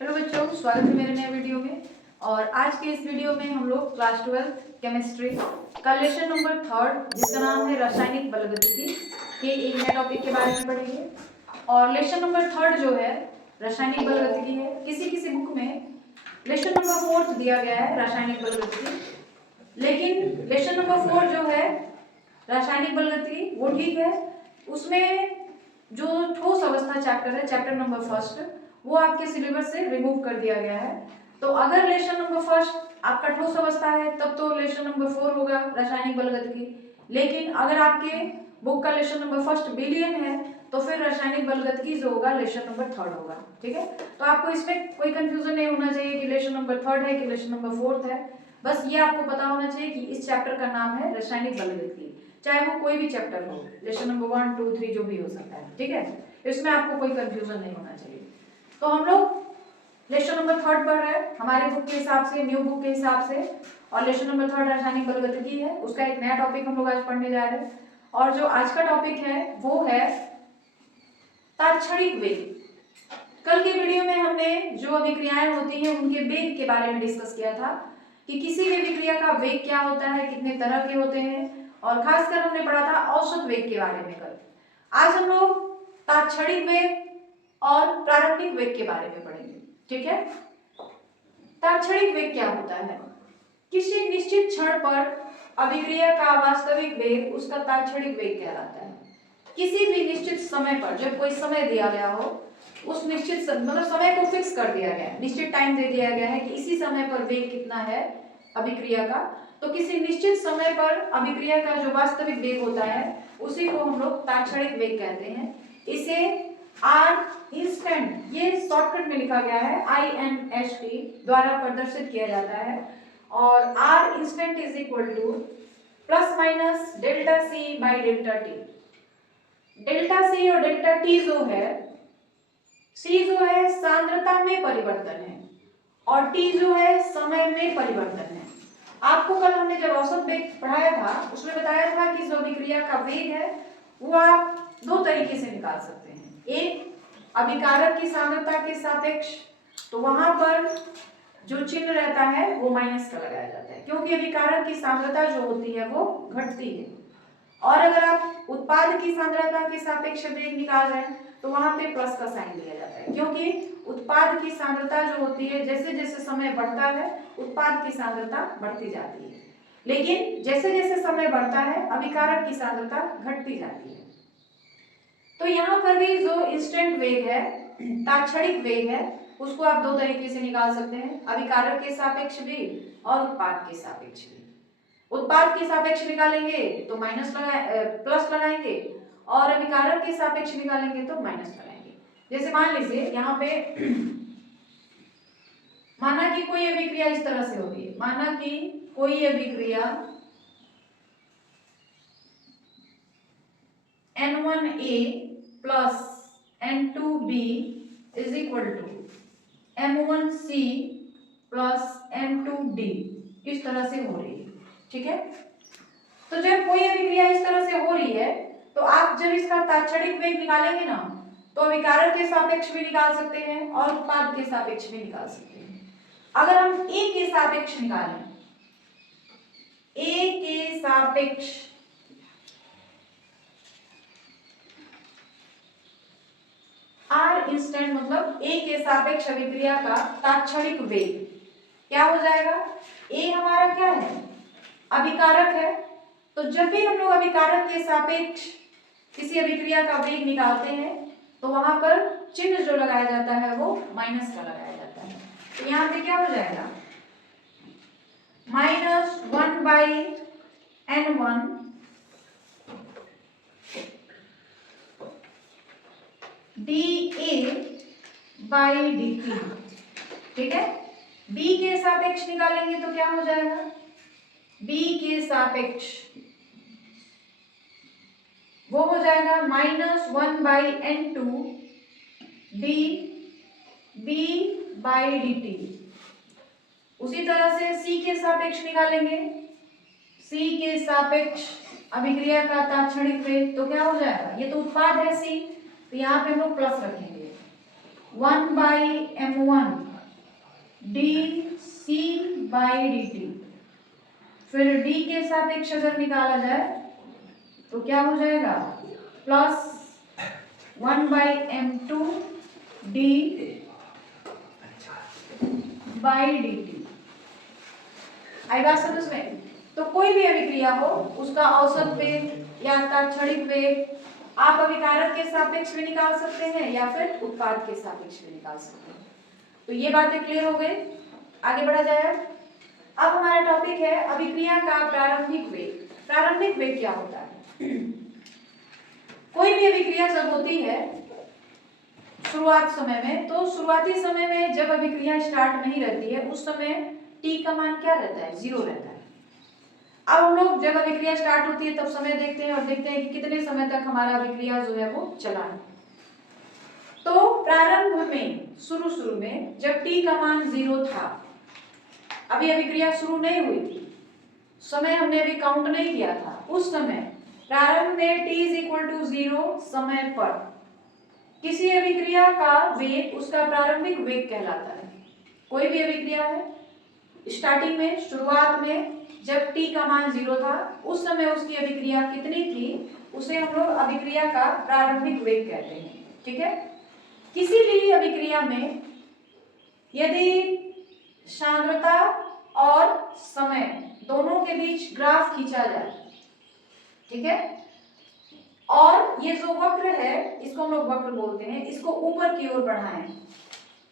Hello बच्चों, स्वागत है मेरे नए वीडियो में। और आज के इस वीडियो में हम लोग क्लास 12 केमिस्ट्री का लेसन नंबर 3 जिसका नाम है रासायनिक बलगतिकी के एक नए टॉपिक के बारे में पढ़ेंगे। और लेसन नंबर 3 जो है रासायनिक बलगतिकी है। किसी किसी बुक में लेसन नंबर 4 दिया गया है रासायनिक बलगतिकी, लेकिन लेसन नंबर 4 जो है रासायनिक बलगतिकी वो ठीक है। उसमें जो ठोस अवस्था चैप्टर है, चैप्टर नंबर 1 वो आपके सिलेबस से रिमूव कर दिया गया है। तो अगर लेसन नंबर 1 आपका ठोस अवस्था है तब तो लेसन नंबर 4 होगा रासायनिक बलगतिकी। लेकिन अगर आपके बुक का लेसन नंबर 1 बिलियन है तो फिर रासायनिक बलगतिकी जो होगा लेसन नंबर 3 होगा। ठीक है, तो आपको इसमें कोई कंफ्यूजन नहीं होना चाहिए कि लेसन नंबर 3 है कि लेसन नंबर 4 है। बस ये आपको पता होना चाहिए कि इस चैप्टर का नाम है रासायनिक बलगतिकी, चाहे वो कोई भी चैप्टर हो, लेसन नंबर 1, 2, 3 जो भी हो सकता है। ठीक है, इसमें आपको कोई कंफ्यूजन नहीं होना चाहिए। तो हम लोग लेसन नंबर 3 पढ़ रहे हैं हमारे बुक के हिसाब से, न्यू बुक के हिसाब से। और लेसन नंबर 3 रासायनिक बलगतिकी है, उसका एक नया टॉपिक हम लोग आज पढ़ने जा रहे हैं। और जो आज का टॉपिक है वो है तात्क्षणिक वेग। कल के वीडियो में हमने जो अभिक्रियाएं होती हैं उनके वेग के बारे में डिस्कस किया था कि किसी भी अभिक्रिया का वेग क्या होता है, कितने तरह के होते हैं, और खासकर हमने पढ़ा था औसत वेग के बारे में कल। आज हम लोग तात्क्षणिक वेग और प्रारंभिक वेग के बारे में पढ़ेंगे। ठीक है, तात्क्षणिक वेग क्या होता है? किसी निश्चित क्षण पर अभिक्रिया का वास्तविक वेग उसका तात्क्षणिक वेग कहलाता है। किसी भी निश्चित समय पर, जब कोई समय दिया गया हो, उस निश्चित मतलब समय को फिक्स कर दिया गया है, निश्चित टाइम दे दिया गया है कि इसी समय पर वेग कितना है अभिक्रिया का, तो किसी निश्चित समय पर अभिक्रिया का जो वास्तविक वेग होता है उसी को हम लोग तात्क्षणिक वेग कहते हैं। इसे आर इंस्टेंट, ये शॉर्टकट में लिखा गया है INST द्वारा प्रदर्शित किया जाता है। और R instant is equal to plus minus delta C by delta T. Delta C और डेल्टा टी जो है, सी जो है सांद्रता में परिवर्तन है और टी जो है समय में परिवर्तन है। आपको कल हमने जब औसत वेग पढ़ाया था उसमें बताया था कि जो अभिक्रिया का वेग है वो आप दो तरीके से निकाल सकते हैं। एक, अभिकारक की सांद्रता के सापेक्ष, तो वहां पर जो चिन्ह रहता है वो माइनस का लगाया जाता है क्योंकि अभिकारक की सांद्रता जो होती है वो घटती है। और अगर आप उत्पाद की सांद्रता के सापेक्ष वेग निकाल रहे हैं तो वहां पे प्लस का साइन दिया जाता है क्योंकि उत्पाद की सांद्रता जो होती है जैसे जैसे समय बढ़ता है उत्पाद की सांद्रता बढ़ती जाती है, लेकिन जैसे जैसे समय बढ़ता है अभिकारक की सांद्रता घटती जाती है। तो यहाँ पर भी जो इंस्टेंट वेग है, तात्क्षणिक वेग है, उसको आप दो तरीके से निकाल सकते हैं, अभिकारक के सापेक्ष वेग और उत्पाद के सापेक्ष वेग। उत्पाद के सापेक्ष निकालेंगे तो प्लस लगाएंगे और अभिकारक के सापेक्ष निकालेंगे तो माइनस लगाएंगे। जैसे मान लीजिए यहाँ पे माना कि कोई अभिक्रिया इस तरह से होती है, माना कि कोई अभिक्रिया N1A plus N2B is equal to M1C plus M2D इस तरह से हो रही है। ठीक है, तो जब कोई अभिक्रिया इस तरह से हो रही है तो आप जब इसका तात्क्षणिक वेग निकालेंगे ना तो अभिकारक के सापेक्ष भी निकाल सकते हैं और उत्पाद के सापेक्ष भी निकाल सकते हैं। अगर हम A के सापेक्ष निकालें, A के सापेक्ष R इंस्टेंट मतलब A के सापेक्ष अभिक्रिया का तात्क्षणिक वेग क्या हो जाएगा? A हमारा क्या है? अभिकारक है। तो जब भी हम लोग अभिकारक के सापेक्ष किसी अभिक्रिया का वेग निकालते हैं तो वहां पर चिन्ह जो लगाया जाता है वो माइनस का लगाया जाता है। तो यहाँ पे क्या हो जाएगा? -1/N1 dA/dt। ठीक है, B के सापेक्ष निकालेंगे तो क्या हो जाएगा? B के सापेक्ष वो हो जाएगा -1/N2 dB/dt। उसी तरह से C के सापेक्ष निकालेंगे, C के सापेक्ष अभिक्रिया का तात्क्षणिक वेग तो क्या हो जाएगा? ये तो उत्पाद है C, तो यहाँ पे हम लोग प्लस रखेंगे 1/M1 dc/dt। फिर d के सापेक्ष अगर निकाला जाए तो क्या हो जाएगा, प्लस 1/m2 d/dt। आई बात समझ में? तो कोई भी अभिक्रिया हो उसका औसत वेग या तात्क्षणिक वेग आप अभिकारक के सापेक्ष में निकाल सकते हैं या फिर उत्पाद के सापेक्ष में निकाल सकते हैं। तो ये बातें क्लियर हो गई, आगे बढ़ा जाए। अब हमारा टॉपिक है अभिक्रिया का प्रारंभिक वेग। प्रारंभिक वेग क्या होता है? कोई भी अभिक्रिया जब होती है शुरुआत समय में, तो शुरुआती समय में जब अभिक्रिया स्टार्ट नहीं रहती है उस समय t का मान क्या रहता है, 0 रहता है। अब हम लोग जब अभिक्रिया स्टार्ट होती है तब समय देखते हैं और देखते हैं कि कितने समय तक हमारा अभिक्रिया जो है वो चला है। तो प्रारंभ में शुरू में जब t का मान 0 था, अभी अभिक्रिया शुरू नहीं हुई थी, समय हमने अभी काउंट नहीं किया था, उस समय प्रारंभ में t = 0 समय पर किसी अभिक्रिया का वेग उसका प्रारंभिक वेग कहलाता है। कोई भी अभिक्रिया है स्टार्टिंग में, शुरुआत में जब t का मान 0 था उस समय उसकी अभिक्रिया कितनी थी, उसे हम लोग अभिक्रिया का प्रारंभिक वेग कहते हैं। ठीक है, किसी भी अभिक्रिया में यदि सांद्रता और समय दोनों के बीच ग्राफ खींचा जाए, ठीक है, और ये जो वक्र है इसको हम लोग वक्र बोलते हैं, इसको ऊपर की ओर बढ़ाएं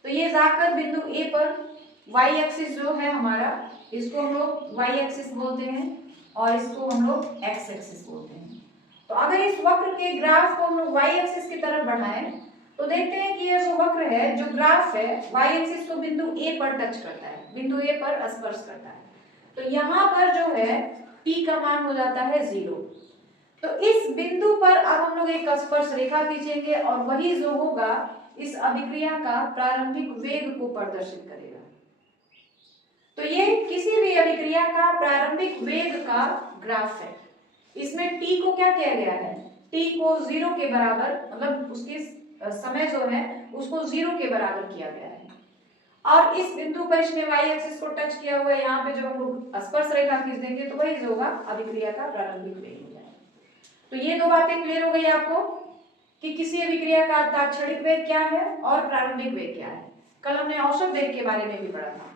तो ये जाकर बिंदु A पर y एक्सिस जो है हमारा, इसको हम लोग y एक्सिस बोलते हैं और इसको हम लोग x एक्सिस बोलते हैं। तो अगर इस वक्र के ग्राफ को हम लोग y एक्सिस की तरफ बढ़ाएं तो देखते हैं कि ये जो वक्र है, जो ग्राफ है, y एक्सिस को बिंदु A पर टच करता है, बिंदु A पर स्पर्श करता है। तो यहाँ पर जो है t का मान हो जाता है 0। तो इस बिंदु पर अब हम लोग एक स्पर्श रेखा खींचेंगे और वही जो होगा इस अभिक्रिया का प्रारंभिक वेग को प्रदर्शित करेगा। तो ये किसी भी अभिक्रिया का प्रारंभिक वेग का ग्राफ है। इसमें t को क्या किया गया है, t को 0 के बराबर, मतलब उसकी समय जो है उसको 0 के बराबर किया गया है और इस बिंदु पर इसने y एक्सिस को टच किया हुआ है। यहाँ पे जो हम लोग स्पर्श रेखा खींच देंगे तो वही जो होगा अभिक्रिया का प्रारंभिक वेग हो जाएगा। तो ये दो बातें क्लियर हो गई आपको कि किसी अभिक्रिया का तात्क्षणिक वेग क्या है और प्रारंभिक वेग क्या है। कल हमने औसत वेग के बारे में भी पढ़ा था।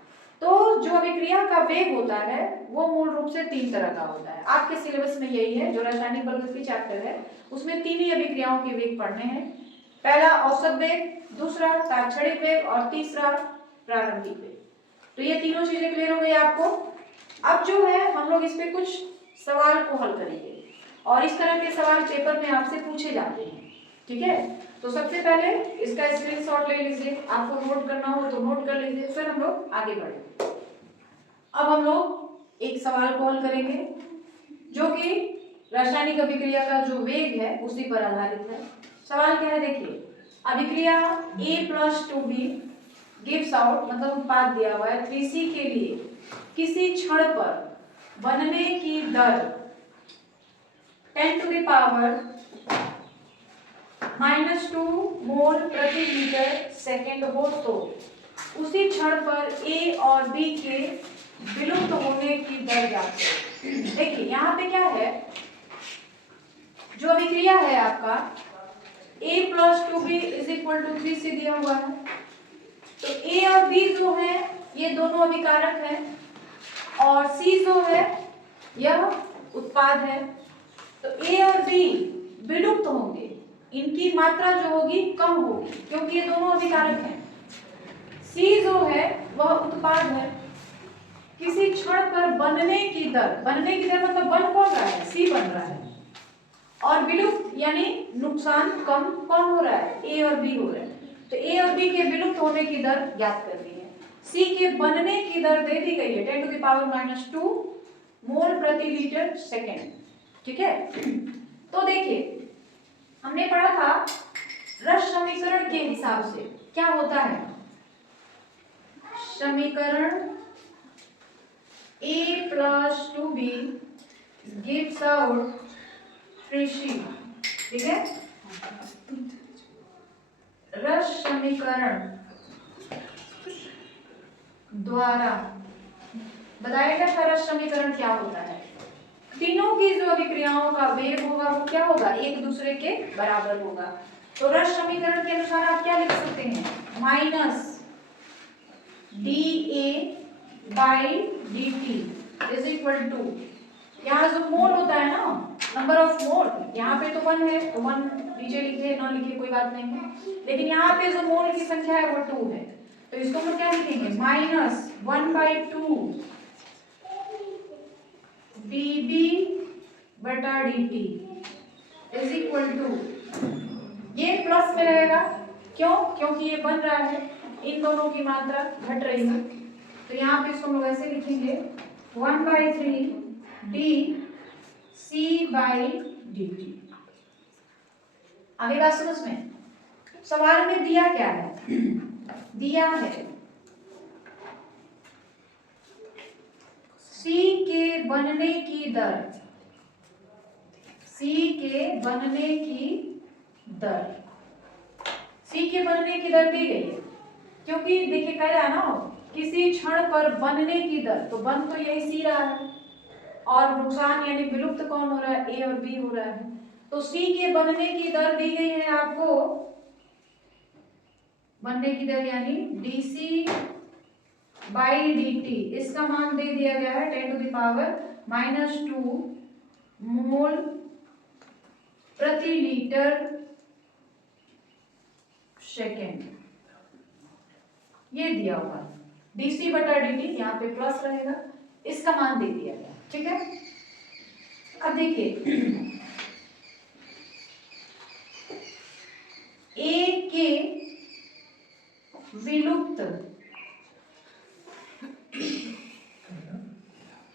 तो जो अभिक्रिया का वेग होता है वो मूल रूप से 3 तरह का होता है। आपके सिलेबस में यही है, जो रासायनिक बलगति चैप्टर है उसमें 3 ही अभिक्रियाओं के वेग पढ़ने हैं। पहला औसत वेग, दूसरा तात्क्षणिक वेग और तीसरा प्रारंभिक वेग। तो ये तीनों चीजें क्लियर हो गई आपको। अब जो है हम लोग इस पे कुछ सवाल को हल करेंगे और इस तरह के सवाल पेपर में आपसे पूछे जाते हैं। ठीक है, तो सबसे पहले इसका स्क्रीनशॉट ले लीजिए, आपको नोट करना हो तो नोट कर लीजिए, फिर हम लोग आगे बढ़ेंगे। अब हम लोग एक सवाल को हल करेंगे जो कि रासायनिक अभिक्रिया का जो वेग है उसी पर आधारित है। सवाल क्या है देखिए, अभिक्रिया A+2B गिव्स आउट, मतलब उत्पाद दिया हुआ है 3C के लिए किसी क्षण पर बनने की दर 10⁻⁻² मोल प्रति लीटर सेकेंड हो तो उसी क्षण पर A और B के विलुप्त होने की दर ज्ञात करें। देखिए यहाँ पे क्या है, जो अभिक्रिया है आपका A+2B = 3C दिया हुआ है। तो A और B जो है ये दोनों अभिकारक हैं और C जो है यह उत्पाद है। तो A और B विलुप्त होंगे, इनकी मात्रा जो होगी कम होगी क्योंकि ये दोनों अभिकारक हैं। C जो है वह उत्पाद है। किसी क्षण पर बनने की दर, बनने की दर मतलब बन कौन रहा है, C बन रहा है, और विलुप्त यानी नुकसान कम कौन हो रहा है, A और B हो रहा है। तो A और B के विलुप्त होने की दर ज्ञात करनी है। C के बनने की दर दे दी गई है 10⁻⁻² मोल प्रति लीटर सेकेंड। ठीक है, तो देखिए हमने पढ़ा था रस समीकरण के हिसाब से क्या होता है, समीकरण A+2B gives out 3C। ठीक है, रस समीकरण द्वारा बताया गया खरज समीकरण क्या होता है। तीनों की जो अभिक्रियाओं का वेग होगा वो क्या होगा, एक दूसरे के बराबर होगा। तो रस समीकरण के अनुसार आप क्या लिख सकते हैं, minus dA by dt is equal to, यहाँ जो मोल होता है ना, नंबर ऑफ मोल, यहाँ पे तो 1 है तो 1 नीचे लिखे ना लिखे कोई बात नहीं है, लेकिन यहाँ पे जो मोल की संख्या है वो 2 है, तो इसको हम क्या लिखेंगे, माइनस 1/2 dB बटा dt इज इक्वल टू, ये प्लस में रहेगा, क्यों, क्योंकि ये बन रहा है, इन दोनों की मात्रा घट रही है, तो यहाँ पे इसको हम लोग ऐसे लिखेंगे 1/3 dC/dt। आगे बात समझ में, सवाल में दिया क्या है, दिया है C के बनने की दर, C के बनने की दर, C के बनने की दर दी गई है, क्योंकि देखिए कह रहा है ना किसी क्षण पर बनने की दर, तो बन तो यही C रहा है और नुकसान यानी विलुप्त कौन हो रहा है, A और B हो रहा है, तो C के बनने की दर दी गई है आपको, बनने की दर यानी dC/dt, इसका मान दे दिया गया है 10⁻⁻² मोल प्रति लीटर सेकेंड, ये दिया हुआ dC/dt, यहाँ पे प्लस रहेगा, इसका मान दे दिया गया, ठीक है। अब देखिए A के विलुप्त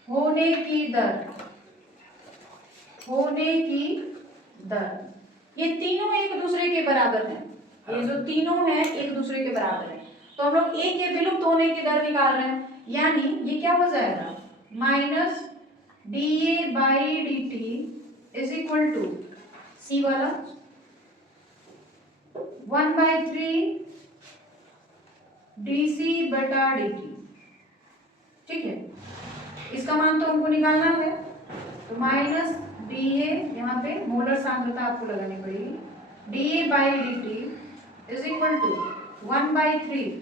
होने की दर, ये तीनों एक दूसरे के बराबर हैं, ये जो तीनों हैं एक दूसरे के बराबर हैं, तो हम लोग A के विलुप्त होने की दर निकाल रहे हैं, यानी ये क्या हो जाएगा, minus dA/dt is equal to C वाला 1/3 dC/dt, ठीक है, इसका मान तो हमको निकालना है, तो माइनस dA, यहाँ पे मोलर सांद्रता आपको लगानी पड़ेगी, dA/dt इज इक्वल टू 1/3,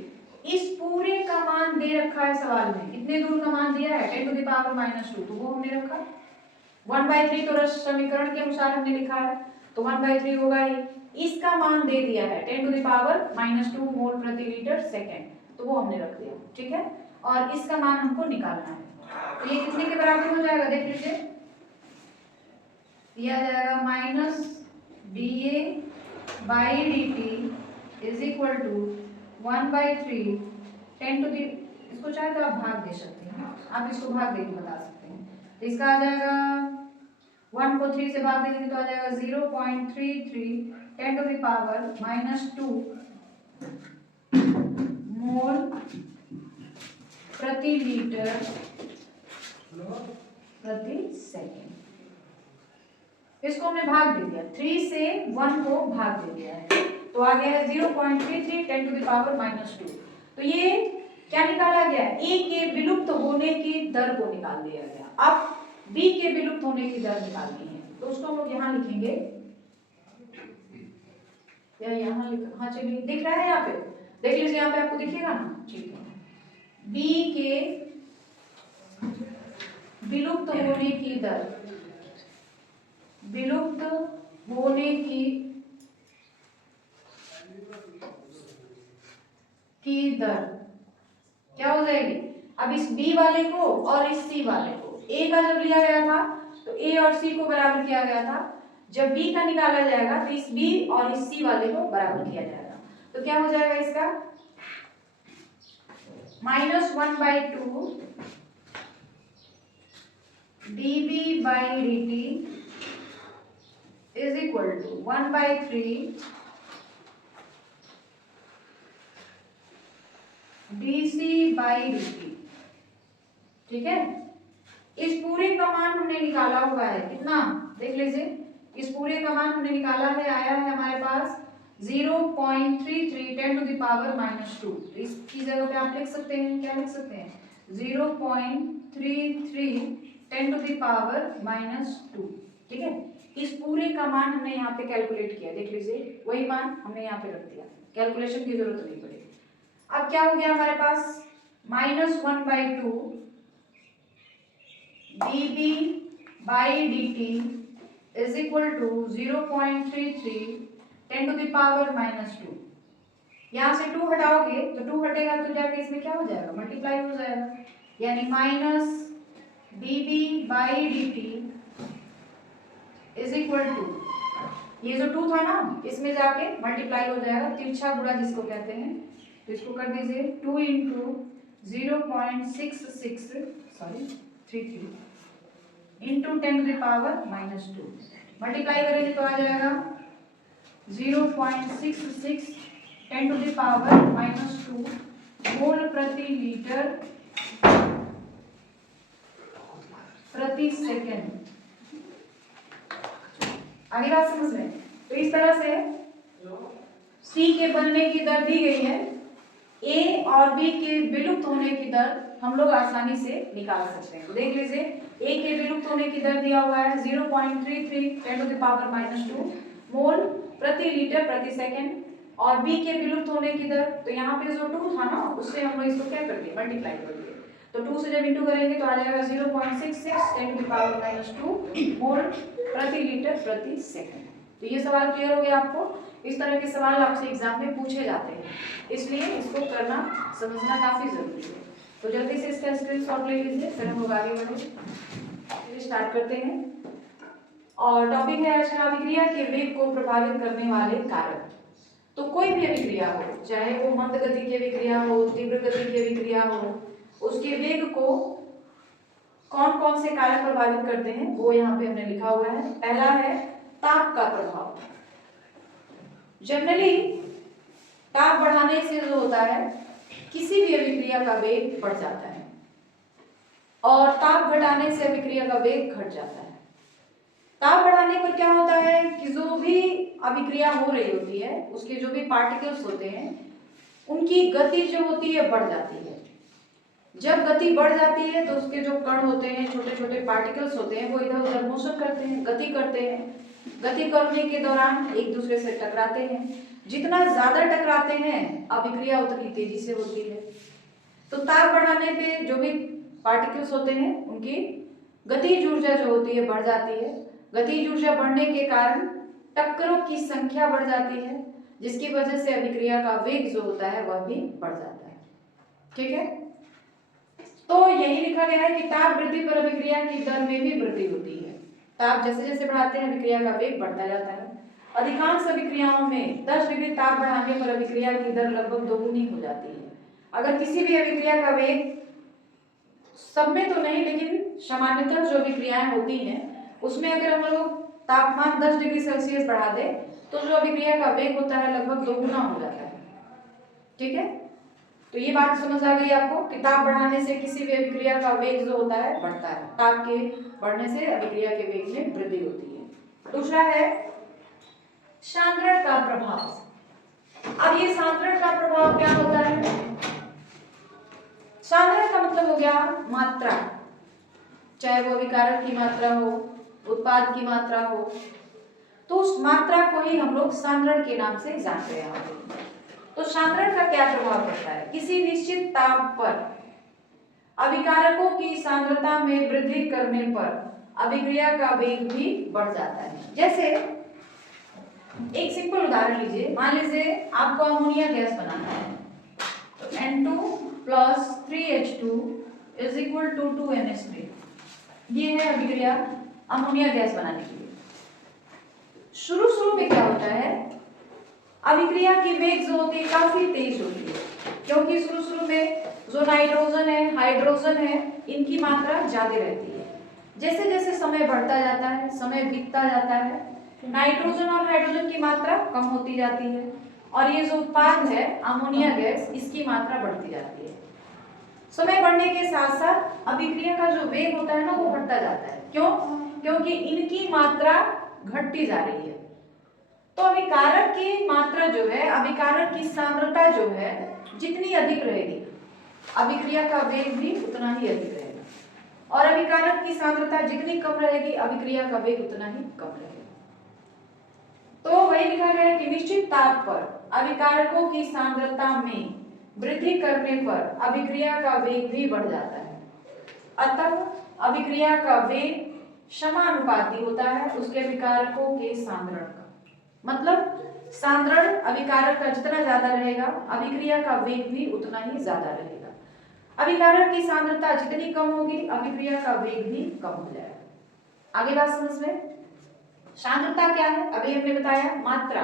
इस पूरे का मान दे रखा है सवाल में, कितने दूर का मान दिया है 10⁻⁻², तो वो हमने रखा 1/3, तो रस समीकरण के अनुसार हमने लिखा है, तो 1/3 होगा ही, इसका मान दे दिया है 10⁻⁻² मोल प्रति लीटर सेकेंड, तो वो हमने रख दिया, ठीक है, और इसका मान हमको निकालना है, तो ये कितने के बराबर हो जाएगा, देख लीजिए, दिया जाएगा minus dA/dt is equal to 1/3 इसको चाहे तो आप भाग दे सकते हैं, आप इसको भाग दे के बता सकते हैं, तो इसका आ जाएगा 1 को 3 से भाग देंगे तो आ जाएगा 0.33 10⁻⁻² मोल प्रति लीटर प्रति सेकेंड, इसको हमने भाग दे दिया, 3 से 1 को भाग दे दिया है, तो आ गया है 0.33 10⁻⁻², तो ये क्या निकाला गया, A के विलुप्त होने की दर को निकाल दिया गया, अब B के विलुप्त होने की दर निकालनी है, तो उसको हम लोग यहाँ लिखेंगे, या यहाँ लिख, हाँ चलिए दिख रहा है, यहाँ पे देख लीजिए, यहाँ पे आपको दिखेगा ना, ठीक है, B के विलुप्त होने की दर, विलुप्त होने की दर क्या हो जाएगी, अब इस B वाले को और इस C वाले को, A का जब लिया गया था तो A और C को बराबर किया गया था, जब B का निकाला जाएगा तो इस B और इस C वाले को बराबर किया जाएगा, तो क्या हो जाएगा इसका, -1/2 dB/dt is equal to 1/3 dC/dt, ठीक है, इस पूरे का मान हमने निकाला हुआ है, कितना देख लीजिए, इस पूरे का मान हमने निकाला है, आया है हमारे पास 0.33 10 टू द पावर -2। इसकी जगह पे आप लिख सकते हैं, क्या लिख सकते हैं, 0.33 10 टू द पावर -2। ठीक है, इस पूरे का मान हमने यहाँ पे कैलकुलेट किया, देख लीजिए वही मान हमने यहाँ पे रख दिया, कैलकुलेशन की जरूरत नहीं पड़ी। अब क्या हो गया हमारे पास, -1/2 dB by dt is equal to 0.33 10 to the power -2। यहाँ से 2 हटाओगे तो 2 हटेगा तो जाके इसमें क्या हो जाएगा, मल्टीप्लाई हो जाएगा, यानी -dB by dt is equal to, ये जो 2 था ना इसमें जाके मल्टीप्लाई हो जाएगा, तिरछा गुणा जिसको कहते हैं, तो इसको कर दीजिए 2 × 0.33 into 10 to the power -2, multiply करेंगे तो आ जाएगा 0.66 10 टू द पावर -2 मोल प्रति लीटर प्रति सेकेंड। आगे बात समझ में। तो इस तरह से C के बनने की दर दी गई है, A और B के विलुप्त होने की दर हम लोग आसानी से निकाल सकते हैं। तो देख लीजिए, A के विलुप्त होने की दर दिया हुआ है 0.33 10 टू द पावर -2 मोल प्रति लीटर प्रति सेकेंड, और B के विलुप्त होने की दर, तो यहाँ पे जो 2 था ना उससे हम लोग इसको क्या कर दिए, मल्टीप्लाई कर दिए, तो 2 से जब इंटू करेंगे तो आ जाएगा 0.66 10 टू द पावर -2 मोल प्रति लीटर प्रति सेकंड। तो ये सवाल क्लियर हो गया आपको। इस तरह के सवाल आपसे एग्जाम में पूछे जाते हैं, इसलिए इसको करना समझना काफी जरूरी है। तो जल्दी से इसका स्क्रीनशॉट ले लीजिए, फिर हम लोग आगे बढ़े, स्टार्ट करते हैं। और टॉपिक है आज का अभिक्रिया के वेग को प्रभावित करने वाले कारक। तो कोई भी अभिक्रिया हो, चाहे वो मंद गति की अभिक्रिया हो, तीव्र गति की अभिक्रिया हो, उसके वेग को कौन कौन से कारक प्रभावित करते हैं वो यहाँ पे हमने लिखा हुआ है। पहला है ताप का प्रभाव। जनरली ताप बढ़ाने से जो होता है, किसी भी अभिक्रिया का वेग बढ़ जाता है, और ताप घटाने से अभिक्रिया का वेग घट जाता है। ताप बढ़ाने पर क्या होता है कि जो भी अभिक्रिया हो रही होती है, उसके जो भी पार्टिकल्स होते हैं, उनकी गति जो होती है बढ़ जाती है। जब गति बढ़ जाती है तो उसके जो कण होते हैं, छोटे छोटे पार्टिकल्स होते हैं, वो इधर उधर मोशन करते हैं, गति करते हैं। गति करने के दौरान एक दूसरे से टकराते हैं। जितना ज्यादा टकराते हैं अभिक्रिया उतनी तेजी से होती है। तो ताप बढ़ाने पे जो भी पार्टिकल्स होते हैं उनकी गतिज ऊर्जा जो होती है बढ़ जाती है। गतिज ऊर्जा बढ़ने के कारण टक्करों की संख्या बढ़ जाती है, जिसकी वजह से अभिक्रिया का वेग जो होता है वह भी बढ़ जाता है। ठीक है, तो यही लिखा गया है कि ताप वृद्धि पर अभिक्रिया की दर में भी वृद्धि होती है। ताप जैसे जैसे बढ़ाते हैं अभिक्रिया का वेग बढ़ता जाता है। अधिकांश अभिक्रियाओं में 10 डिग्री ताप बढ़ाने पर अभिक्रिया की दर लगभग दोगुनी हो जाती है। अगर किसी भी अभिक्रिया का वेग, सब में तो नहीं लेकिन सामान्यतः जो अभिक्रियाएं होती हैं उसमें अगर हम लोग तापमान 10 डिग्री सेल्सियस बढ़ा दे तो जो अभिक्रिया का वेग होता है लगभग दोगुना हो जाता है। ठीक है, तो ये बात समझ आ गई आपको कि ताप बढ़ाने से किसी भी अभिक्रिया का वेग जो होता है बढ़ता है। ताप के बढ़ने से अभिक्रिया के वेग में वृद्धि होती है। दूसरा है सांद्रण का प्रभाव। अब ये सांद्रण का प्रभाव क्या होता है? सांद्रण का मतलब हो गया मात्रा, चाहे वो अभिकारक की मात्रा हो, उत्पाद की मात्रा हो, तो उस मात्रा को ही हम लोग सांद्रण के नाम से जानते हैं। तो सांद्रण का क्या प्रभाव पड़ता है? किसी निश्चित ताप पर अभिकारकों की सांद्रता में वृद्धि करने पर अभिक्रिया का वेग भी बढ़ जाता है। जैसे एक सिंपल उदाहरण लीजिए, मान लीजिए आपको अमोनिया गैस बनाना है, तो N2 + 3H2 = 2NH3। ये है अभिक्रिया अमोनिया गैस बनाने के लिए। शुरू में क्या होता है, अभिक्रिया की वेग जो होती है काफी तेज होती है, क्योंकि शुरू में जो नाइट्रोजन है, हाइड्रोजन है, इनकी मात्रा ज्यादा रहती है। जैसे जैसे समय बढ़ता जाता है, समय बीतता जाता है, नाइट्रोजन और हाइड्रोजन की मात्रा कम होती जाती है, और ये जो उत्पाद है अमोनिया गैस, इसकी मात्रा बढ़ती जाती है। समय बढ़ने के साथ साथ अभिक्रिया का जो वेग होता है ना वो बढ़ता जाता है। क्यों? क्योंकि इनकी मात्रा घटती जा रही है। तो अभिकारक की मात्रा जो है, अभिकारक की सांद्रता जो है जितनी अधिक रहेगी, अभिक्रिया का वेग भी उतना ही अधिक रहेगा, और अभिकारक की सांद्रता जितनी कम रहेगी, अभिक्रिया का वेग उतना ही कम रहेगा। तो वही लिखा गया है कि निश्चित ताप पर अभिकारकों की सांद्रता में वृद्धि करने पर अभिक्रिया का वेग भी बढ़ जाता है। अतः अभिक्रिया का वेग समानुपाती होता है उसके अभिकारकों के सांद्रण का। मतलब सांद्रण अभिकारक का जितना ज्यादा रहेगा, अभिक्रिया का वेग भी उतना ही ज्यादा रहेगा। अभिकारक की सांद्रता जितनी कम होगी, अभिक्रिया का वेग भी कम हो जाएगा। आगे बात समझ में। सांद्रता क्या है? अभी हमने बताया मात्रा।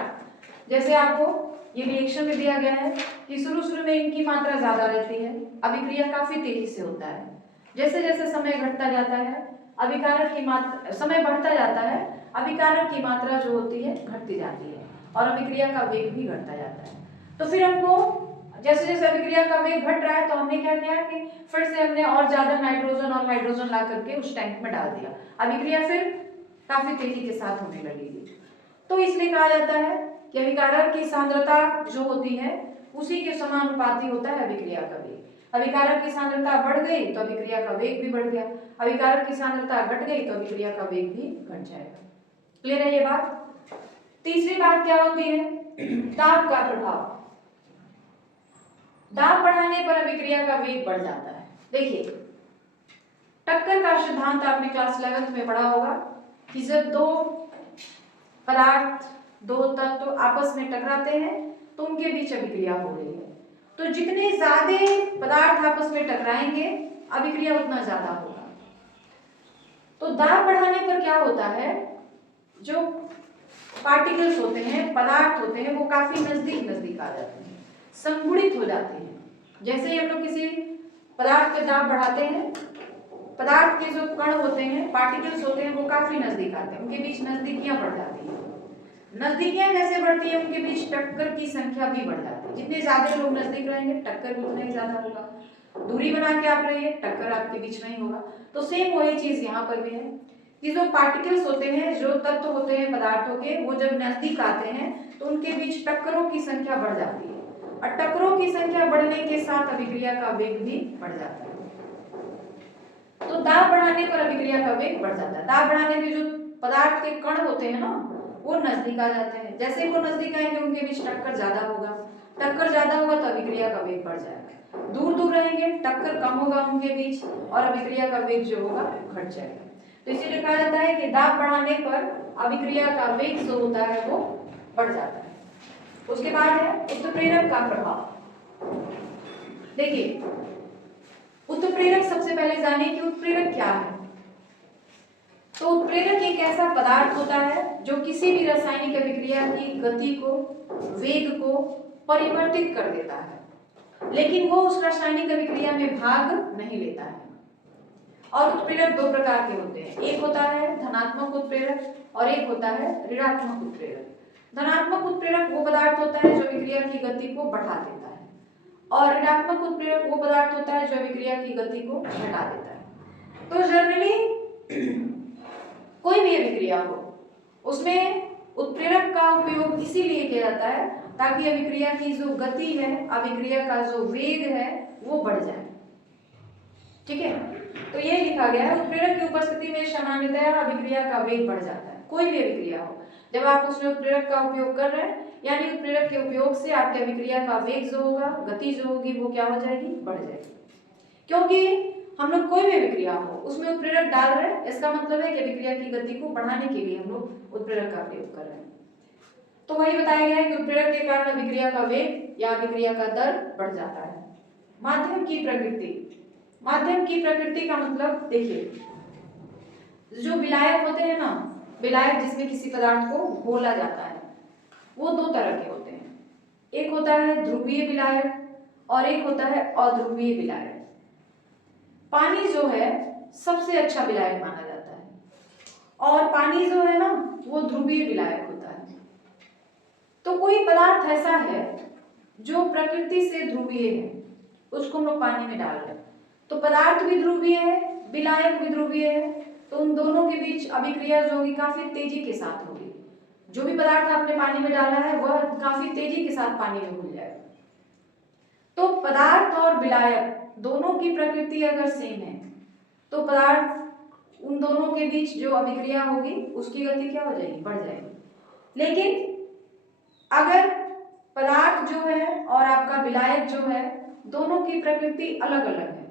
जैसे आपको ये रिएक्शन में दिया गया है कि शुरू में इनकी मात्रा ज्यादा रहती है, अभिक्रिया काफी तेजी से होता है। जैसे जैसे समय घटता जाता है, अभिकारक की मात्रा, समय बढ़ता जाता है, अभिकारक की मात्रा जो होती है घटती जाती है और अभिक्रिया का वेग भी घटता जाता है। तो फिर हमको जैसे जैसे अभिक्रिया का वेग घट रहा है तो हमने क्या किया कि फिर से हमने और ज्यादा नाइट्रोजन और हाइड्रोजन ला करके उस टैंक में डाल दिया, अभिक्रिया फिर काफी तेजी के साथ होने लगेगी। तो इसलिए कहा जाता है कि अभिकारक की सांद्रता जो होती है उसी के समानुपाती होता है अभिक्रिया का वेग। अभिकारक की सांद्रता बढ़ गई तो अभिक्रिया का वेग भी बढ़ गया, अभिकारक की सांद्रता घट गई तो अभिक्रिया का वेग भी घट जाएगा। क्लियर है ये बात? तीसरी बात क्या होती है? दाब का प्रभाव। दाब बढ़ाने पर अभिक्रिया का वेग बढ़ जाता है। देखिए, टक्कर का सिद्धांत आपने क्लास 11th में पढ़ा होगा कि जब दो पदार्थ, दो तत्व आपस में टकराते हैं तो उनके बीच अभिक्रिया हो रही है। तो जितने ज्यादा पदार्थ आपस में टकराएंगे, अभिक्रिया उतना ज्यादा होगा। तो दाब बढ़ाने पर क्या होता है, जो पार्टिकल्स होते हैं, पदार्थ होते हैं, वो काफी नजदीक नजदीक आ जाते हैं, संगुणित हो जाते हैं। जैसे ही हम लोग किसी पदार्थ पे दाब बढ़ाते हैं, पदार्थ के जो कण होते हैं, पार्टिकल्स होते हैं, वो काफी नजदीक आते हैं, उनके बीच नजदीकियां बढ़ जाती हैं। नजदीकियां कैसे बढ़ती है? उनके बीच टक्कर की संख्या भी बढ़ जाती है। जितने ज्यादा लोग नजदीक रहेंगे, टक्कर भी उतना ही ज्यादा होगा। दूरी बना के आप रहिए, टक्कर आपके बीच में ही होगा। तो सेम वही चीज यहाँ पर भी है कि जो पार्टिकल्स होते हैं, जो तत्व होते हैं पदार्थों के, वो जब नजदीक आते हैं तो उनके बीच टक्करों की संख्या बढ़ जाती है, और टक्करों की संख्या बढ़ने के साथ अभिक्रिया का वेग भी बढ़ जाता है। तो दाब बढ़ाने पर अभिक्रिया का वेग बढ़ जाता है। दाब बढ़ाने पे जो पदार्थ के कण होते हैं ना, वो नजदीक आ जाते हैं। जैसे वो नजदीक आएंगे, उनके बीच टक्कर ज्यादा होगा, टक्कर ज्यादा होगा तो अभिक्रिया का वेग बढ़ जाएगा। दूर दूर रहेंगे, टक्कर कम होगा उनके बीच और अभिक्रिया का वेग जो होगा घट जाएगा। तो इसीलिए कहा जाता है कि दाब बढ़ाने पर अभिक्रिया का वेग जो होता है वो बढ़ जाता है। उसके बाद है उत्प्रेरक का प्रभाव। देखिए, उत्प्रेरक सबसे पहले जाने कि उत्प्रेरक क्या है। तो उत्प्रेरक एक ऐसा पदार्थ होता है जो किसी भी रासायनिक अभिक्रिया की गति को, वेग को परिवर्तित कर देता है, लेकिन वो उस रासायनिक अभिक्रिया में भाग नहीं लेता है। और उत्प्रेरक दो प्रकार के होते हैं, एक होता है धनात्मक उत्प्रेरक और एक होता है ऋणात्मक उत्प्रेरक। धनात्मक उत्प्रेरक वो पदार्थ होता है जो अभिक्रिया की गति को बढ़ा देता है, और ऋणात्मक उत्प्रेरक वो पदार्थ होता है जो अभिक्रिया की गति को घटा देता है। तो जनरली कोई भी अभिक्रिया हो, उसमें उत्प्रेरक का उपयोग इसीलिए किया जाता है ताकि अभिक्रिया की जो गति है, अभिक्रिया का जो वेग है, वो बढ़ जाए। ठीक है, तो ये लिखा गया है, उत्प्रेरक की उपस्थिति में सामान्यतः अभिक्रिया का वेग बढ़ जाता है। कोई भी अभिक्रिया हो, जब आप उसमें उत्प्रेरक का उपयोग कर रहे हैं, यानी उत्प्रेरक के उपयोग से आपके अभिक्रिया का वेग जो होगा, गति जो होगी, वो क्या हो जाएगी? बढ़ जाएगी। क्योंकि हम लोग कोई भी अभिक्रिया हो उसमें उत्प्रेरक डाल रहे हैं, इसका मतलब है कि अभिक्रिया की गति को बढ़ाने के लिए हम लोग उत्प्रेरक का प्रयोग कर रहे हैं। तो वही बताया गया है कि उत्प्रेरक के कारण अभिक्रिया का वेग या अभिक्रिया का दर बढ़ जाता है। माध्यम की प्रकृति। माध्यम की प्रकृति का मतलब देखिए, जो विलायक होते हैं ना, विलायक जिसमें किसी पदार्थ को घोला जाता है, वो दो तरह के होते हैं। एक होता है ध्रुवीय विलायक और एक होता है अध्रुवीय विलायक। पानी जो है सबसे अच्छा विलायक माना जाता है, और पानी जो है ना, वो ध्रुवीय विलायक होता है। तो कोई पदार्थ ऐसा है जो प्रकृति से ध्रुवीय है, उसको हम लोग पानी में डाल रहे हैं, तो पदार्थ भी ध्रुवीय है, विलायक भी ध्रुवीय है, तो उन दोनों के बीच अभिक्रिया जो होगी काफी तेजी के साथ होगी। जो भी पदार्थ आपने पानी में डाला है वह काफी तेजी के साथ पानी में घुल जाएगा। तो पदार्थ और विलायक दोनों की प्रकृति अगर सेम है तो पदार्थ उन दोनों के बीच जो अभिक्रिया होगी उसकी गति क्या हो जाएगी, बढ़ जाएगी। लेकिन अगर पदार्थ जो है और आपका विलायक जो है दोनों की प्रकृति अलग अलग है,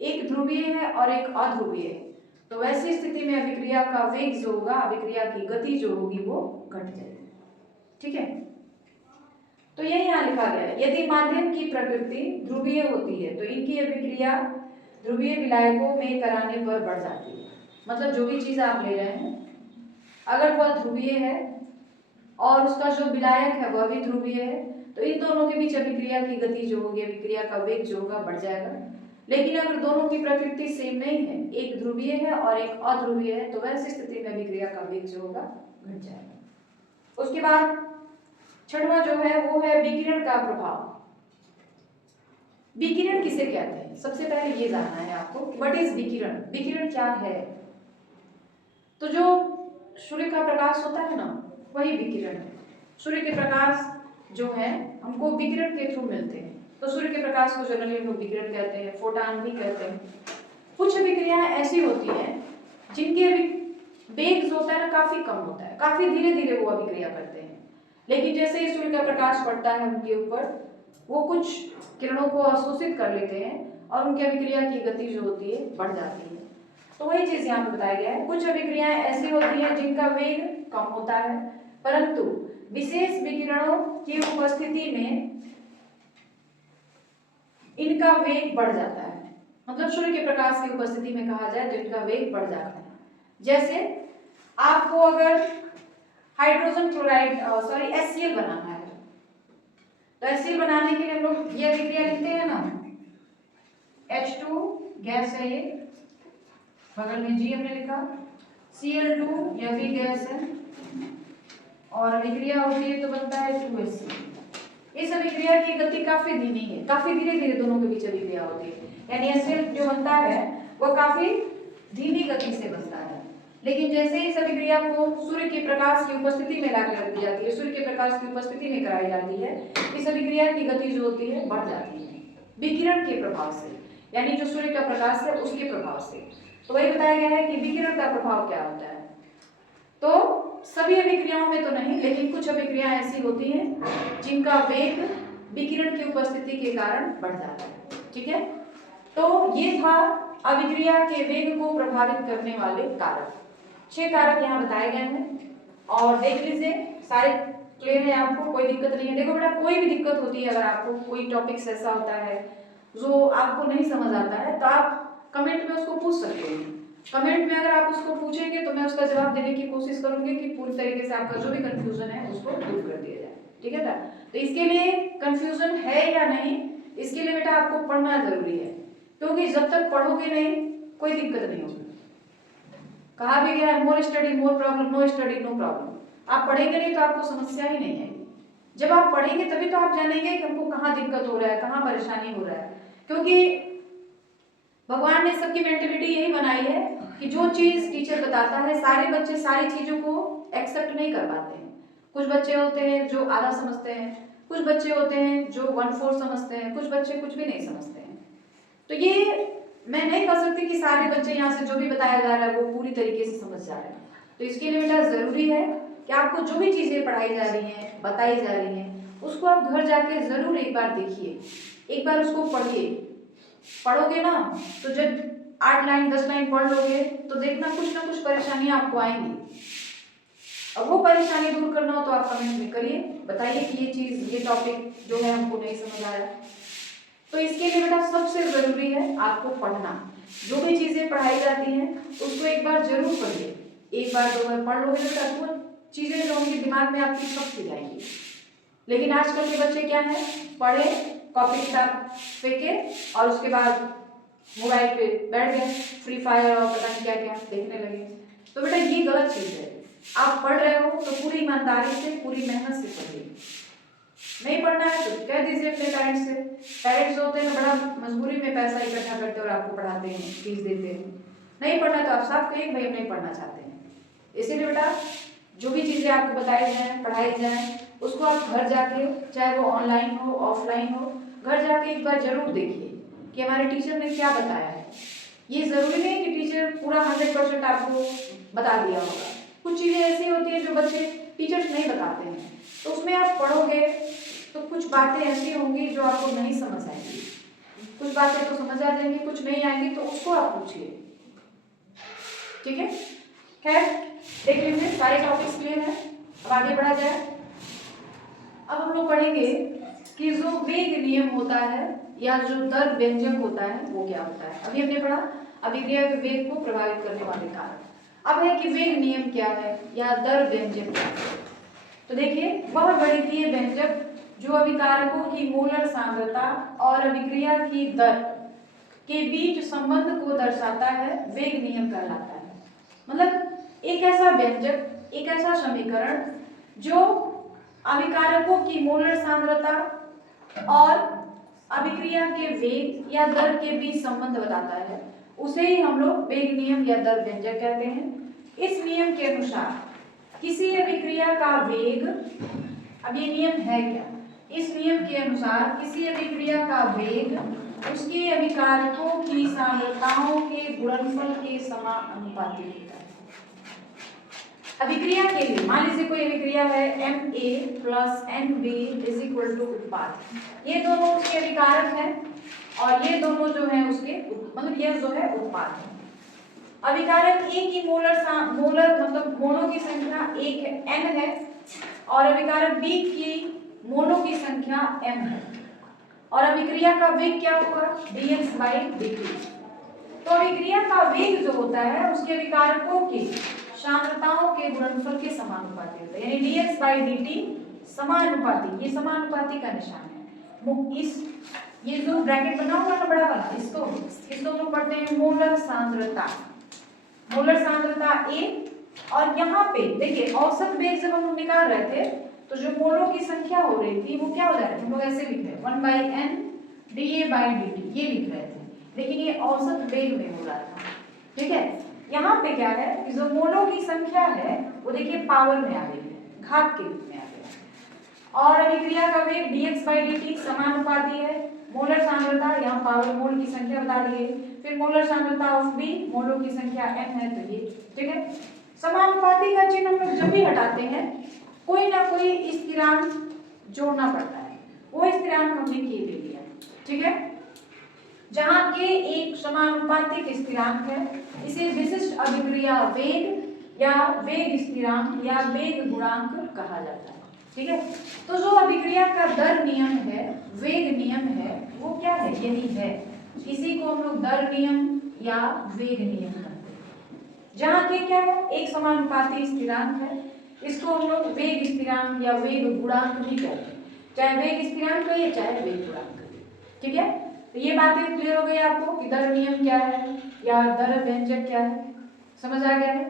एक ध्रुवीय है और एक अध्रुवीय है, तो वैसी स्थिति में अभिक्रिया का वेग जो होगा, अभिक्रिया की गति जो होगी वो घट जाएगी। ठीक है, तो ये यहाँ लिखा गया है, यदि माध्यम की प्रकृति ध्रुवीय होती है तो इनकी अभिक्रिया ध्रुवीय विलायकों में कराने पर बढ़ जाती है। मतलब जो भी चीज आप ले रहे हैं अगर वह ध्रुवीय है और उसका जो विलायक है वह भी ध्रुवीय है तो इन दोनों के बीच अभिक्रिया की गति जो होगी, अभिक्रिया का वेग जो होगा बढ़ जाएगा। लेकिन अगर दोनों की प्रकृति सेम नहीं है, एक ध्रुवीय है और एक अध्रुवीय है, तो वैसी स्थिति में अभिक्रिया का वेग जो होगा घट जाएगा। उसके बाद छठवां जो है वो है विकिरण का प्रभाव। विकिरण किसे कहते हैं, सबसे पहले ये जानना है आपको, व्हाट इज विकिरण, विकिरण क्या है। तो जो सूर्य का प्रकाश होता है ना वही विकिरण है। सूर्य के प्रकाश जो है हमको विकिरण के थ्रू मिलते हैं, तो सूर्य के प्रकाश को जनरली लोग विकिरण कहते हैं, फोटान भी कहते हैं। कुछ अभिक्रियाएं ऐसी होती हैं जिनके वेग जो होता है ना काफी कम होता है, काफी धीरे धीरे वो अभिक्रिया करते हैं, लेकिन जैसे ही सूर्य का प्रकाश पड़ता है उनके ऊपर वो कुछ किरणों को अवशोषित कर लेते हैं और उनकी अभिक्रिया की गति जो होती है बढ़ जाती है। तो वही चीज यहाँ पे बताया गया है, कुछ अभिक्रियाएं ऐसी होती हैं जिनका वेग कम होता है परंतु विशेष विकिरणों की उपस्थिति में इनका वेग बढ़ जाता है। मतलब सूर्य के प्रकाश की उपस्थिति में कहा जाए तो इनका वेग बढ़ जाता है। जैसे आपको अगर हाइड्रोजन क्लोराइड HCl बनाना है तो HCl बनाने के लिए हम लोग ये अभिक्रिया लिखते हैं ना, H2 गैस है ये, बगल में G हमने लिखा, Cl2 यह भी गैस है और अभिक्रिया होती है तो बनता है 2HCl। इस अभिक्रिया की गति काफी धीमी है, काफी धीरे धीरे दोनों के बीच अभिक्रिया होती है, यानी HCl जो बनता है वह काफी धीमी गति से बनता है। लेकिन जैसे ही इस अभिक्रिया को सूर्य के प्रकाश की उपस्थिति में लाकर रख दी जाती है, सूर्य के प्रकाश की उपस्थिति में कराई जाती है, इस अभिक्रिया की गति जो होती है बढ़ जाती है विकिरण के प्रभाव से, यानी जो सूर्य का प्रकाश है उसके प्रभाव से। तो वही बताया गया है कि विकिरण का प्रभाव क्या होता है। तो सभी अभिक्रियाओं में तो नहीं, लेकिन कुछ अभिक्रियाएं ऐसी होती हैं जिनका वेग विकिरण की उपस्थिति के कारण बढ़ जाता है। ठीक है, तो ये था अभिक्रिया के वेग को प्रभावित करने वाले कारक। 6 कारक यहाँ बताए गए हैं और देख लीजिए सारे क्लियर है, आपको कोई दिक्कत नहीं है। देखो बेटा, कोई भी दिक्कत होती है, अगर आपको कोई टॉपिक ऐसा होता है जो आपको नहीं समझ आता है तो आप कमेंट में उसको पूछ सकते हैं। कमेंट में अगर आप उसको पूछेंगे तो मैं उसका जवाब देने की कोशिश करूंगी कि पूरी तरीके से आपका जो भी कंफ्यूजन है उसको दूर कर दिया जाए। ठीक है बेटा, तो इसके लिए कंफ्यूजन है या नहीं, इसके लिए बेटा आपको पढ़ना जरूरी है, क्योंकि जब तक पढ़ोगे नहीं कोई दिक्कत नहीं होगी। कहा भी गया है more study more problem, no study no problem. आप पढ़ेंगे नहीं तो आपको समस्या ही नहीं आएगी। जब आप पढ़ेंगे तभी तो आप जानेंगे कि हमको कहाँ दिक्कत हो रहा है, कहाँ परेशानी हो रहा है, क्योंकि भगवान ने सबकी मेंटेलिटी यही बनाई है कि जो चीज टीचर बताता है सारे बच्चे सारी चीजों को एक्सेप्ट नहीं कर पाते हैं। कुछ बच्चे होते हैं जो आधा समझते हैं, कुछ बच्चे होते हैं जो 1/4 समझते हैं, कुछ बच्चे कुछ भी नहीं समझते हैं। तो ये मैं नहीं कह सकती कि सारे बच्चे यहाँ से जो भी बताया जा रहा है वो पूरी तरीके से समझ जा रहे हैं। तो इसके लिए बेटा जरूरी है कि आपको जो भी चीजें पढ़ाई जा रही हैं, बताई जा रही हैं, उसको आप घर जाके जरूर एक बार देखिए, एक बार उसको पढ़िए। पढ़ोगे ना तो जब 8 लाइन 10 लाइन पढ़ लोगे तो देखना कुछ ना कुछ परेशानी आपको आएंगी। अब वो परेशानी दूर करना हो तो आप कमेंट में करिए, बताइए कि ये चीज, ये टॉपिक जो है हमको नहीं समझ आया। तो इसके लिए बेटा सबसे जरूरी है आपको पढ़ना। जो भी चीजें पढ़ाई जाती हैं उसको एक बार जरूर पढ़िए, एक बार 2 बार पढ़ लोगे बेटा वो चीजें जो होंगी दिमाग में आपकी सब सी जाएंगी। लेकिन आजकल के बच्चे क्या है, पढ़े, कॉपी किताब फेंके और उसके बाद मोबाइल पे बैठ गए, फ्री फायर और पता नहीं क्या क्या देखने लगे। तो बेटा ये गलत चीज है। आप पढ़ रहे हो तो पूरी ईमानदारी से, पूरी मेहनत से पढ़िए। नहीं पढ़ना है तो कह दीजिए अपने पेरेंट्स से। पेरेंट्स होते हैं बड़ा मजबूरी में पैसा इकट्ठा करते और आपको पढ़ाते हैं, फीस देते हैं। नहीं पढ़ना तो आप साफ कहिए भाई हम नहीं पढ़ना चाहते हैं। इसीलिए बेटा जो भी चीजें आपको बताई जाए पढ़ाई जाए उसको आप घर जाके, चाहे वो ऑनलाइन हो ऑफलाइन हो, घर जाके एक बार जरूर देखिए कि हमारे टीचर ने क्या बताया है। ये जरूरी नहीं कि टीचर पूरा 100% आपको बता दिया होगा। कुछ चीजें ऐसी होती है जो बच्चे टीचर्स नहीं बताते हैं, तो उसमें आप पढ़ोगे तो कुछ बातें ऐसी होंगी जो आपको नहीं समझ आएंगी, कुछ बातें तो समझ आ जाएंगी, कुछ नहीं आएंगी, तो उसको आप पूछिए। ठीक है, खैर देख लीजिए सारे टॉपिक्स क्लियर है। अब आगे बढ़ा जाए। अब हम लोग पढ़ेंगे कि जो वेग नियम होता है या जो दर व्यंजक होता है वो क्या होता है। अभी हमने पढ़ा अभिक्रिया के वेग को प्रभावित करने वाले कारक। अब है कि वेग नियम क्या है या दर व्यंजक क्या है। तो देखिए वह गणितीय व्यंजक जो अभिकारकों की मोलर सांद्रता और अभिक्रिया की दर के बीच संबंध को दर्शाता है वेग नियम कहलाता है। मतलब एक ऐसा व्यंजक, एक ऐसा समीकरण जो अभिकारकों की मोलर सांद्रता और अभिक्रिया के वेग या दर के बीच संबंध बताता है, उसे ही हम लोग वेग नियम या दर व्यंजक कहते हैं। इस नियम के अनुसार किसी अभिक्रिया का वेग, अब ये नियम है क्या, इस नियम के अनुसार किसी अभिक्रिया का वेग उसके अभिकारकों की सांद्रताओं के गुणनफल के समानुपाती होता है। अभिक्रिया के लिए मान लीजिए कोई अभिक्रिया है Ma plus Nb is equal to उत्पाद, ये दोनों उसके अभिकारक हैं और ये दोनों जो है उसके मतलब ये जो है उत्पाद है। अभिकारक A की मोलर मतलब मोनो की संख्या एक है, n है, और अभिकारक B की मोनो की संख्या m है, और अभिक्रिया का वेग क्या होगा dx/dt। तो अभिक्रिया का वेग जो होता है उसके अभिकारकों की सांद्रताओं के गुणनफल के समानुपाती होता है, यानी dx/dt समानुपाती, ये समानुपाती का निशान है। इस ये जो ब्रैकेट बना हुआ है बड़ा वाला, इसको हम लोग पढ़ते हैं मोलर सांद्रता, मोलर सांद्रता A। और यहाँ पे देखिए औसत वेग जब हम निकाल रहे थे तो जो मोलों की संख्या हो रही थी वो क्या हो रहा है, हम लोग ऐसे लिख रहे हैं 1/n dA/dt, ये लिख रहे थे, लेकिन ये औसत वेग में हो रहा था। ठीक है, यहाँ पे क्या है कि जो मोलों की संख्या है वो देखिए पावर में आ गई है, घात के रूप में आ गया, और अभिक्रिया का वेग dx/dt समानुपाती है मोलर सांद्रता, यहाँ पावर मोल की संख्या बता दी है, फिर मोलर सांद्रता ऑफ B, मोलों की संख्या m है, तो ये ठीक है। समानुपाती का चिन्ह हम लोग जब भी हटाते हैं कोई ना कोई स्थिरांक जोड़ना पड़ता है, वो स्थिरांक हमने K दे दिया। ठीक है, जहां K एक समानुपातिक स्थिरांक है, इसे विशिष्ट अभिक्रिया वेग या वेग स्थिरांक या वेग गुणांक कहा जाता है। ठीक है, तो जो अभिक्रिया का दर नियम है, वेग नियम है, वो क्या है, यही है, इसी को हम लोग दर नियम या वेग नियम कहते हैं। जहाँ के क्या है, एक समानुपाती स्थिरांक है, इसको हम लोग वेग स्थिरांक या वेग गुणांक भी कहते हैं, चाहे वेग स्थिरांक कहिए चाहे वेग गुणांक कहिए। ठीक है, तो ये बातें क्लियर हो गई आपको कि दर नियम क्या है या दर व्यंजक क्या है, समझ आ गया है।